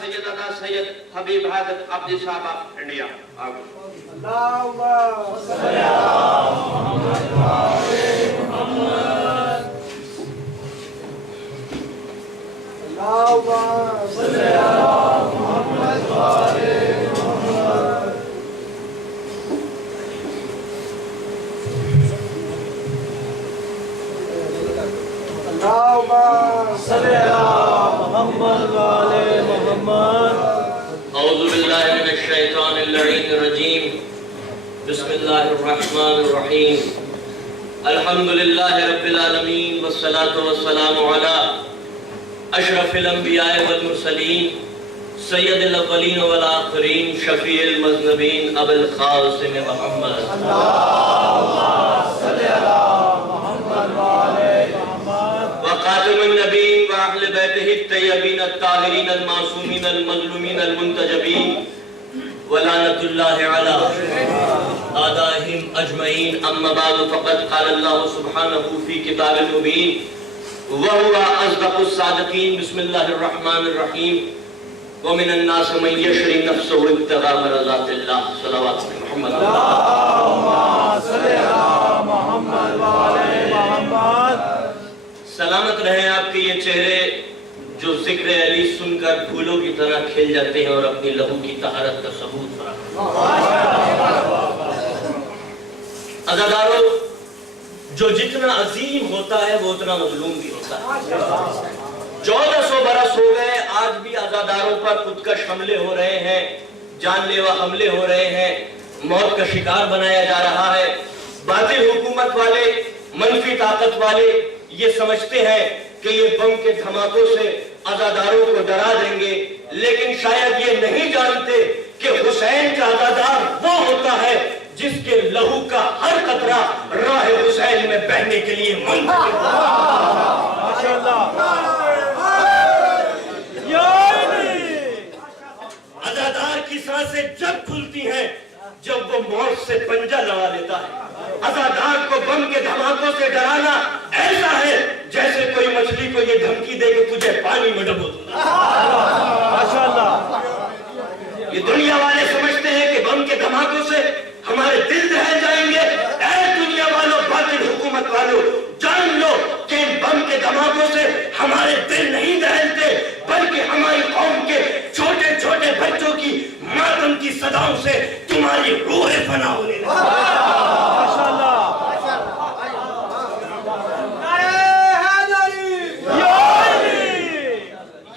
سیدنا سید حبیب حادث عبد صاحب آف انڈیا. اللہم صلی علی محمد و آل محمد. اللہم صلی علی محمد و آل محمد. اللہم صلی علی محمد و آل محمد. اعوذ باللہ من الشیطان اللعین الرجیم. بسم اللہ الرحمن الرحیم. الحمدللہ رب العالمین والصلاة والسلام علی اشرف الانبیاء والمرسلین سید الاولین والآخرین شفیع المذنبین ابو القاسم محمد. اللہم صلی علی محمد و آل محمد. وخاتم النبیین واہل بیتہ الطیبین الطاہرین المعصومین المظلومین المنتجبین ولعنت اللہ علی اعدائہم اجمعین. اما بعد فقد قال اللہ سبحانہ فی کتاب المبین وهو اصدق الصادقین. بسم اللہ الرحمن الرحیم. ومن الناس من یشری نفسه ابتغاء مرضات اللہ. صلوات محمد. اللہم صلی علی محمد و آل محمد. سلامت رہیں آپ کے یہ چہرے جو ذکر علی سن کر پھولوں کی طرح کھل جاتے ہیں اور اپنی لہو کی طہارت کا ثبوت فراہم. عزادارو، جو جتنا عظیم ہوتا ہے وہ اتنا مظلوم بھی ہوتا ہے. 1400 برس ہو گئے، آج بھی عزاداروں پر خودکش حملے ہو رہے ہیں، جان لیوا حملے ہو رہے ہیں، موت کا شکار بنایا جا رہا ہے. باطل حکومت والے، منفی طاقت والے یہ سمجھتے ہیں کہ یہ بم کے دھماکوں سے عزاداروں کو ڈرا دیں گے، لیکن شاید یہ نہیں جانتے کہ حسین کا عزادار وہ ہوتا ہے جس کے لہو کا ہر قطرہ راہ حسین میں بہنے کے لیے منتظر ہے. عزادار کی سانسیں جب کھلتی ہیں جب وہ موت سے پنجہ لڑا لیتا ہے. عزادار کو بم کے دھماکوں سے ڈرانا ایسا ہے جیسے کوئی مچھلی کو یہ دھمکی دے کہ تجھے پانی میں ڈبو دوں گا. یہ دنیا والے سمجھتے ہیں کہ بم کے دھماکوں سے ہمارے دل دہل جائیں گے. اے دنیا والوں، باطل حکومت والوں، جان لو کہ ان بم کے دھماکوں سے ہمارے دل نہیں دہلتے، بلکہ ہماری قوم کے چھوٹے چھوٹے بچوں کی ماتم کی صداؤں سے تمہاری روح فنا ہونے لگی.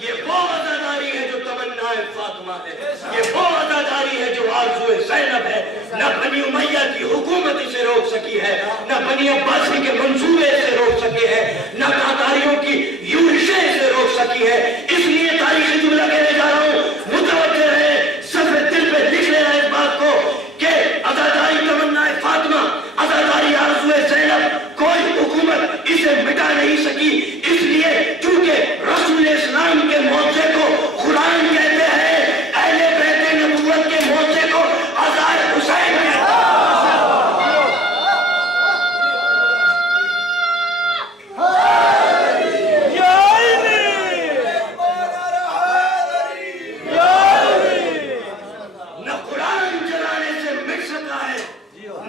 یہ وہ عزاداری ہے جو تمنا فاطمہ ہے، یہ وہ عزاداری ہے جو آرزو زینب ہے. نہ بنی امیہ کی حکومت اسے روک سکی ہے، نہ بنی عباسی کے منصوبے اسے روک سکے ہیں، نہ قاطاریوں کی یورشیں اسے روک سکی ہے. اس لیے تاریخی جملہ کہنے جا رہا ہوں، متوجہ رہے، صفحے دل پہ لکھ لینا اس بات کو کہ عزاداری تمنا فاطمہ، عزاداری آرزو زینب، کوئی حکومت اسے مٹا نہیں سکی. اس لیے چونکہ رسول اسلام کے موضوع کو قرآن کہتے ہیں، اہل بیت نبوت کے موضوع کو عزائر حسین کہتے ہیں. نہ قرآن جلانے سے مٹ سکا ہے،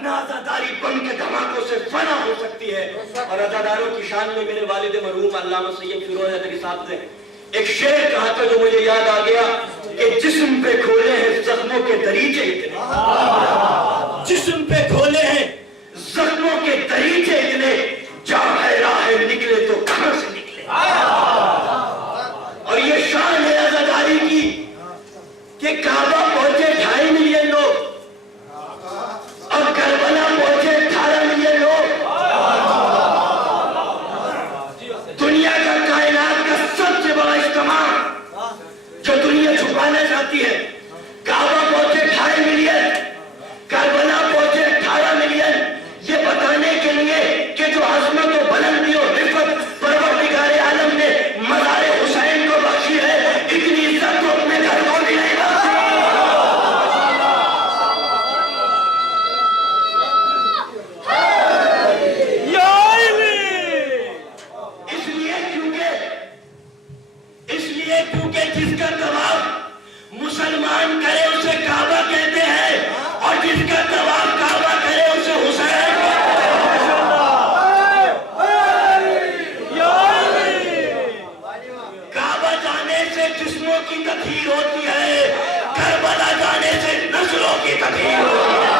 نہ عزاداری بم کے دھماکوں سے فنا ہو سکتی ہے. اور عزاداروں کی شان میں میرے والد مرحوم علامہ سید فیروز حیدری صاحب نے ایک شعر کہا تھا جو مجھے یاد آ گیا کہ جسم پہ کھولے ہیں زخموں کے دریچے اتنے، جسم پہ کھولے ہیں زخموں کے دریچے اتنے، جہاں ہے راہ نکلے تو کہاں سے نکلے. اور یہ شان ہے عزاداری کی کہ کعبہ پہنچے 2.5 ملین لوگ اور کربلا پہنچے 18 ملین لوگ. دنیا کا کائنات کا سب سے بڑا اجتماع جو دنیا چھپانا چاہتی ہے، کعبہ پہنچے 2.5 ملین، کربلا پہنچے 18 ملین، یہ بتانے کے لیے کہ جو عظمت و بلندی و رفت پروردگار عالم نے مزار حسین کو بخشی ہے، اتنی عزت تو اپنے گھر کو بھی نہیں بخشی. اس لیے کیونکہ جس کا طواف مسلمان کرے اسے کعبہ کہتے ہیں اور جس کا طواف کعبہ کرے اسے حسین کعبہ جانے سے جسموں کی تطہیر ہوتی ہے، کربلا جانے سے نسلوں کی تطہیر ہوتی ہے۔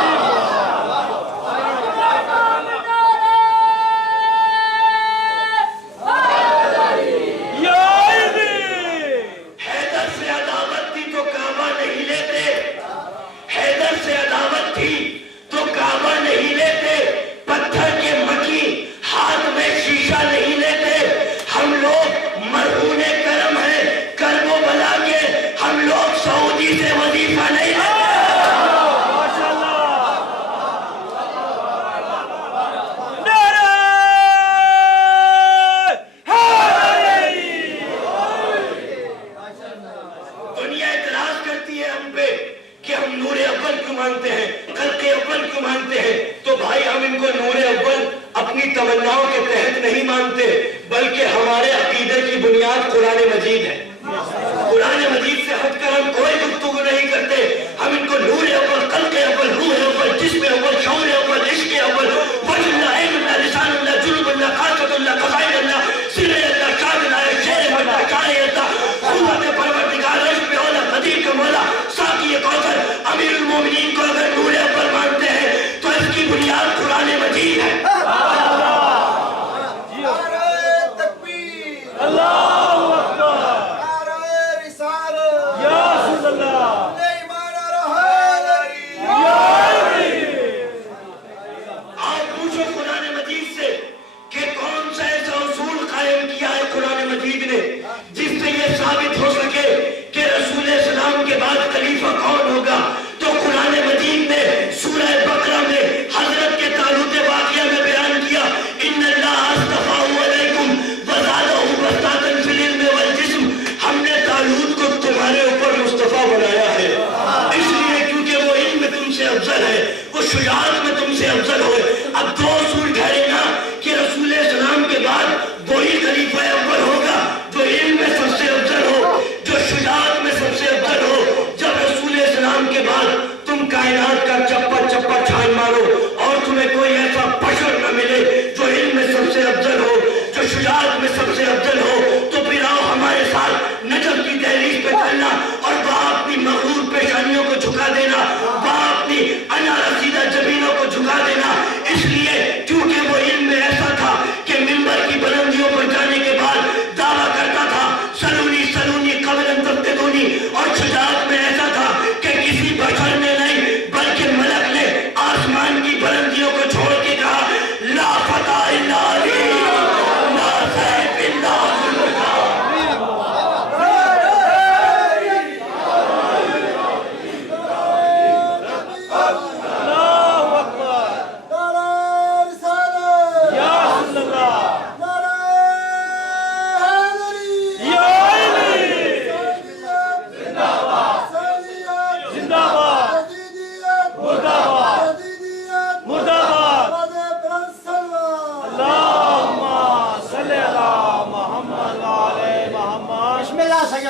حیدر سے عداوت تھی تو کعبہ نہیں لیتے، حیدر سے عداوت تھی تو کعبہ نہیں لیتے، پتھر کے مکی ہاتھ میں شیشہ نہیں لیتے۔ ہم لوگ مرہون کرم ہیں، کرب و بلا کے ہم لوگ سعودی سے وظیفہ نہیں لیتے۔ دنیا اعتراض کرتی ہے ہم پہ کہ ہم نور اول کیوں مانتے ہیں، خلق اول کیوں مانتے ہیں، تو بھائی ہم ان کو نور اول اپنی تمناؤں کے تحت نہیں مانتے، بلکہ ہمارے عقیدے کی بنیاد قرآن مجید ہے۔ قرآن مجید سے ہٹ کر ہم کوئی گفتگو نہیں کرتے، ہم ان کو نور اول، خلق اول، روح اول، جسم اول، شعور اول، عشق اول، وجہ اللہ، علم اللہ، لسان اللہ، جنوب اللہ، خاصت اللہ، قصائد اللہ، سر اللہ، شاد اللہ، شیر اللہ، شاہ اللہ، قوت پروردگار، عشق اولا، قدیر کا مولا، ساقی کوثر، امیر المومنین کو اگر نور اول مانتے ہیں تو اس کی بنیاد قرآن مجید ہے۔ شجاعت میں تم سے افضل ہوئے۔ اب دو اصول ٹھہرے نا کہ رسول اسلام کے بعد وہی خلیفہ اول ہوگا جو علم میں سب سے افضل ہو، جو شجاعت میں سب سے افضل ہو۔ جب رسول اسلام کے بعد تم کائنات کا چپا چپا چھان مارو اور تمہیں کوئی ایسا بشر نہ ملے جو علم میں سب سے افضل ہو، جو شجاعت میں سب سے افضل ہو، تو پھر آؤ ہمارے ساتھ نجف کی دہلیز پہ چلنا اور وہاں اپنی مغرور پیشانیوں کو جھکا دینا، وہاں اپنی انا رسیدہ جبینوں کو جھکا دینا، اس لیے کیونکہ وہ علم میں ایسا تھا کہ منبر کی بلندیوں پر جانے کے بعد دعویٰ کرتا تھا سلونی سلونی قبل ان تفتنونی، اور شجاعت میں ایسا تھا کہ کسی بشر نے نہیں بلکہ ملک نے آسمان کی بلندیوں کو چھوڑ کے کہا لا فتح الا علی لا سیف الا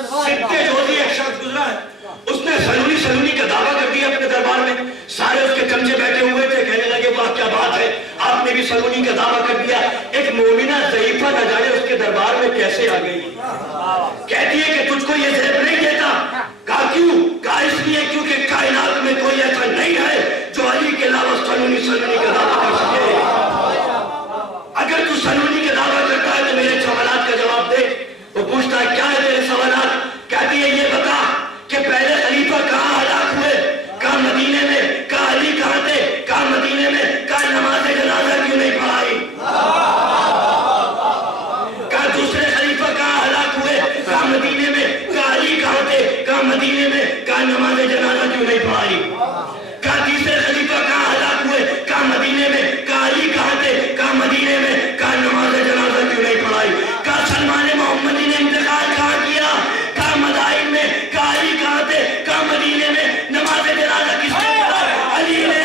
ذوالفقار۔ سکتے جوزی ایک شخص گزرا ہے، اس نے سلونی سلونی کا دعویٰ کر دیا اپنے دربار میں، سارے اس کے چمچے بیٹھے ہوئے تھے، کہنے لگے واہ کیا بات ہے، آپ نے بھی سلونی کا دعویٰ کر دیا۔ ایک مومنہ ضعیفہ نہ جانے اس کے دربار میں کیسے آ گئی، کہتی ہے کہ تجھ کو یہ زیب نہیں دیتا۔ کہا کیوں؟ کہا اس لیے کیونکہ کائنات میں کوئی ایسا نہیں ہے جو علی کے علاوہ سلونی سلونی کا دعویٰ کر سکے۔ اگر تو سلونی کا دعویٰ کرتا ہے تو میرے سوالات کا جواب دے۔ وہ پوچھتا ہے کیا ہے تیرے سوالات؟ کہتی ہے یہ بتا کہ پہلے خلیفہ کہاں ہلاک ہوئے؟ کہاں مدینے میں؟ کہاں علی کہاں تھے؟ کہاں مدینے میں؟ کہاں نماز جنازہ کیوں نہیں پڑھائی؟ کہاں دوسرے خلیفہ کہاں ہلاک ہوئے؟ کہاں مدینے میں؟ کہاں علی کہاں تھے؟ کہاں مدینے میں؟ کہاں نماز جنازہ کیوں نہیں پڑھائی؟ کہاں تیسرے خلیفہ کہاں ہلاک ہوئے؟ کہاں مدینے میں؟ کہاں علی کہاں تھے؟ کہاں مدینے میں؟ کہاں نماز جنازہ کیوں نہیں پڑھائی؟ کہاں سلمان محمدی نے انتقال کہاں کیا؟ کہاں مدائن میں؟ کہاں علی کہاں تھے؟ کہاں مدینے میں؟ نماز جنازہ کس نے پڑھائی؟ علی نے۔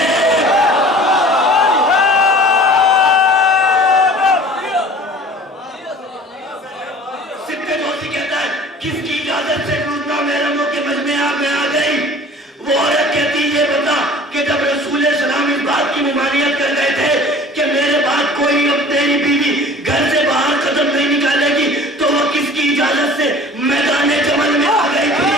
سکتے دوستی کہتا ہے کس کی اجازت سے ٹوٹنا محرموں کے مجمع آپ میں آ گئے؟ میدان جمل میں آ گئی تھی،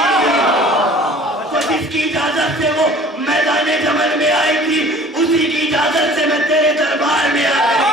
تو جس کی اجازت سے وہ میدان جمل میں آئی تھی اسی کی اجازت سے میں تیرے دربار میں آ گئی۔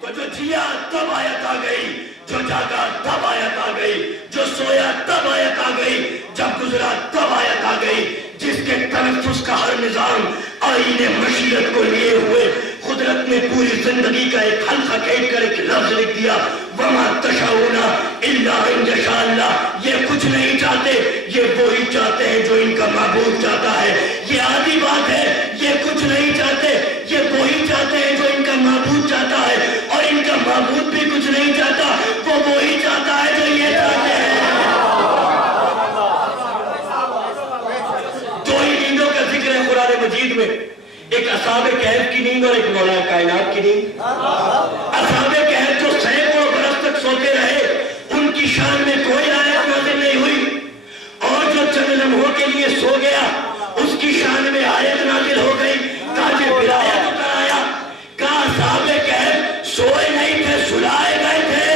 تو جو جیا تب آیت آ گئی، جو جاگا تب آیت آ گئی، جو سویا تب آیت آ گئی، جب گزرا تب آیت آ گئی، جس کے تنفس کا ہر نظام آئین مشیت کو لیے ہوئے قدرت نے پوری زندگی کا ایک حلقہ کھینچ کر ایک لفظ لکھ دیا، وَمَا تَشَاءُونَ إِلَّا أَن يَشَاءَ اللَّهُ۔ یہ کچھ نہیں چاہتے، یہ وہی چاہتے ہیں جو ان کا معبود چاہتا ہے۔ یہ آدھی بات ہے، یہ کچھ نہیں چاہتے، یہ وہی چاہتے ہیں جو ان کا معبود چاہتا ہے، اور ان کا معبود بھی کچھ نہیں چاہتا، وہ وہی چاہتا ہے جو یہ چاہتے ہیں۔ دو ہی نیندوں کا ذکر ہے قرآن مجید میں، ایک اصحاب کہف کی نیند اور ایک مولا کائنات کی نیند۔ اصحاب کہف جو سینکڑوں برس تک سوتے رہے، ان کی شان میں کوئی آیت نازل نہیں ہوئی، اور جو چند لمحوں کے لیے سو گیا اس کی شان میں آیت نازل ہو گئی، تاج ولایت اتر آیا۔ کہا اصحاب کہف سوئے نہیں تھے، سلائے گئے تھے،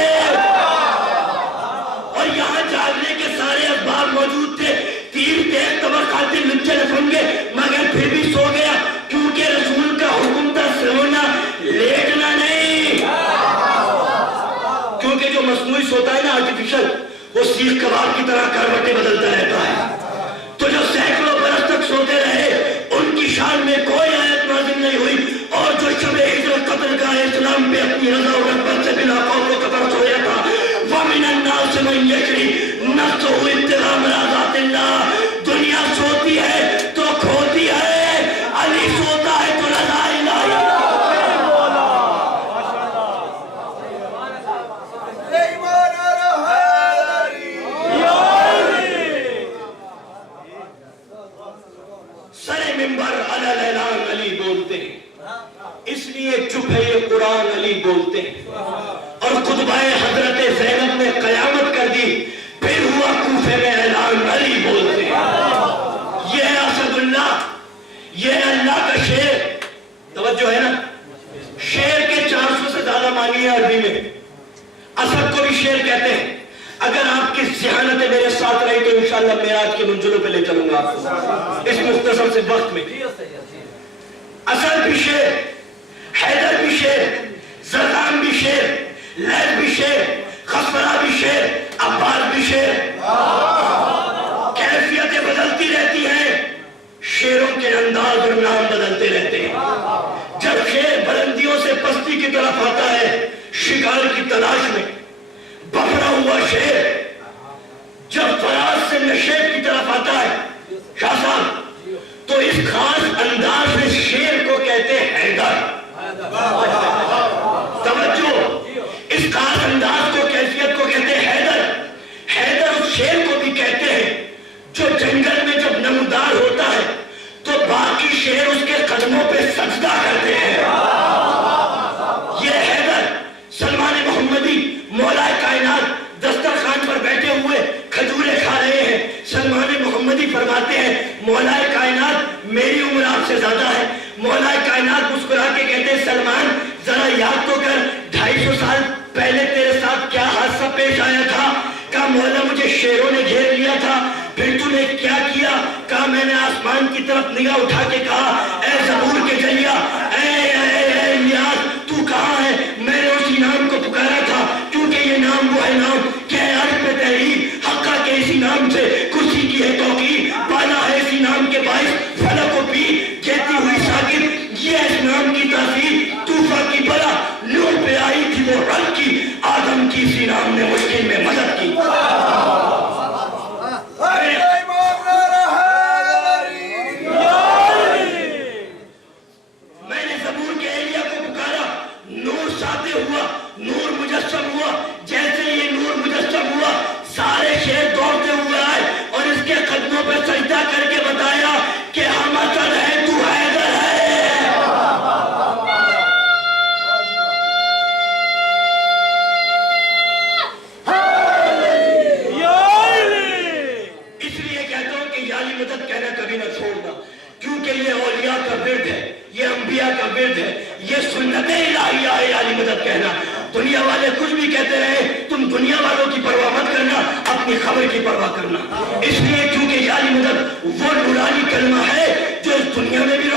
اور یہاں جاگنے کے سارے اسباب موجود تھے، تیر تیز تبر قاتل لچے لفنگے، مگر پھر بھی سو گیا، کیونکہ رسول کا حکم تھا سونا، لیٹنا نہیں۔ کیونکہ جو مصنوعی سوتا ہے نا آرٹیفیشل، وہ سیخ کباب کی طرح کروٹیں بدلتا رہتا ہے۔ تو جو سینکڑوں برس تک سوتے رہے ان کی شان میں کوئی آیت نازل نہیں ہوئی، اور جو شب ہجرت قتل کا اسلام پہ اپنی رضا و رغبت سے بلا خوف و خطر سویا تھا، وَمِنَ النَّاسِ مَن يَشْرِي نَفْسَهُ ابْتِغَاءَ مَرْضَاتِ اللَّهِ۔ دنیا سوتی ہے تو کھوتی ہے، علی سوتا ہے تو رضا الہی۔ سر منبر علی الاعلان علی بولتے ہیں، اس لیے چپ ہے یہ قرآن علی بولتے ہیں، اور خطبہ حضرت زینب نے قیامت کر دی، پھر ہوا کوفے میں اعلان علی بولتے ہیں۔ یہ ہے اسد اللہ، یہ ہے اللہ کا شیر۔ توجہ ہے نا، شیر کے 400 سے زیادہ معنی ہے عربی میں، اسد کو بھی شیر کہتے ہیں۔ اگر آپ کی ذہانت میرے ساتھ رہی تو انشاءاللہ معراج کے منزلوں پہ لے چلوں گا آپ کو اس مختصر سے وقت میں۔ اسد بھی شیر، حیدر بھی شیر، زرغام بھی شیر، لیث بھی شیر، خسرہ بھی شیر، عباس بھی شیر۔ کیفیتیں بدلتی رہتی ہیں، شیروں کے انداز اور نام بدلتے رہتے ہیں۔ جب شیر بلندیوں سے پستی کی طرف آتا ہے شکار کی تلاش میں، بفرا ہوا شیر جب فراز سے نشیب کی طرف آتا ہے شاہ صاحب، تو اس خاص انداز میں شیر کو کہتے ہیں حیدر۔ توجہ، اس خاص انداز کو، کیفیت کو کہتے ہیں حیدر۔ حیدر اس شیر کو بھی کہتے ہیں جو جنگل میں جب نمودار ہوتا ہے تو باقی شیر اس کے قدموں پہ سجدہ کرتے ہیں۔ یہ حیدر سلمان محمدی مولا کائنات دسترخوان پر بیٹھے ہوئے کھجوریں کھا رہے ہیں، سلمان محمدی فرماتے ہیں مولا کائنات میری عمر آپ سے زیادہ ہے۔ مولا کائنات مسکرا کے کہتے ہیں سلمان ذرا یاد تو کر 250 سال پہلے تیرے ساتھ کیا حادثہ پیش آیا تھا؟ کہا مولا مجھے شیروں نے گھیر لیا تھا، پھر تو نے کیا کیا؟ کہا میں نے آسمان کی طرف نگاہ اٹھا کے کہا اے زبور کے جلیا، اے الیاس تو کہاں ہے؟ میں نے اسی نام کو پکارا تھا، کیونکہ یہ نام وہ ہے نام کہ عرش پہ تحریر، حقہ کے اسی نام سے کرسی کی ہے توقیر، بالا ہے اسی نام کے باعث فلک و پیر کہتی ہوئی ساکت، یہ اس نام کی تاثیر طوفہ کی بلا نور پہ آئی تھی وہ رب کی، آدم کی اسی نام نے مشکل میں مدد کی۔ ورد ہے، یہ انبیاء کا ورد ہے، یہ سنت الہیہ ہے علی مدد کہنا۔ دنیا والے کچھ بھی کہتے رہے، تم دنیا والوں کی پرواہ مت کرنا، اپنی خبر کی پرواہ کرنا۔ اس لیے کیونکہ یہ علی مدد وہ نورانی کلمہ ہے جو اس دنیا میں بھی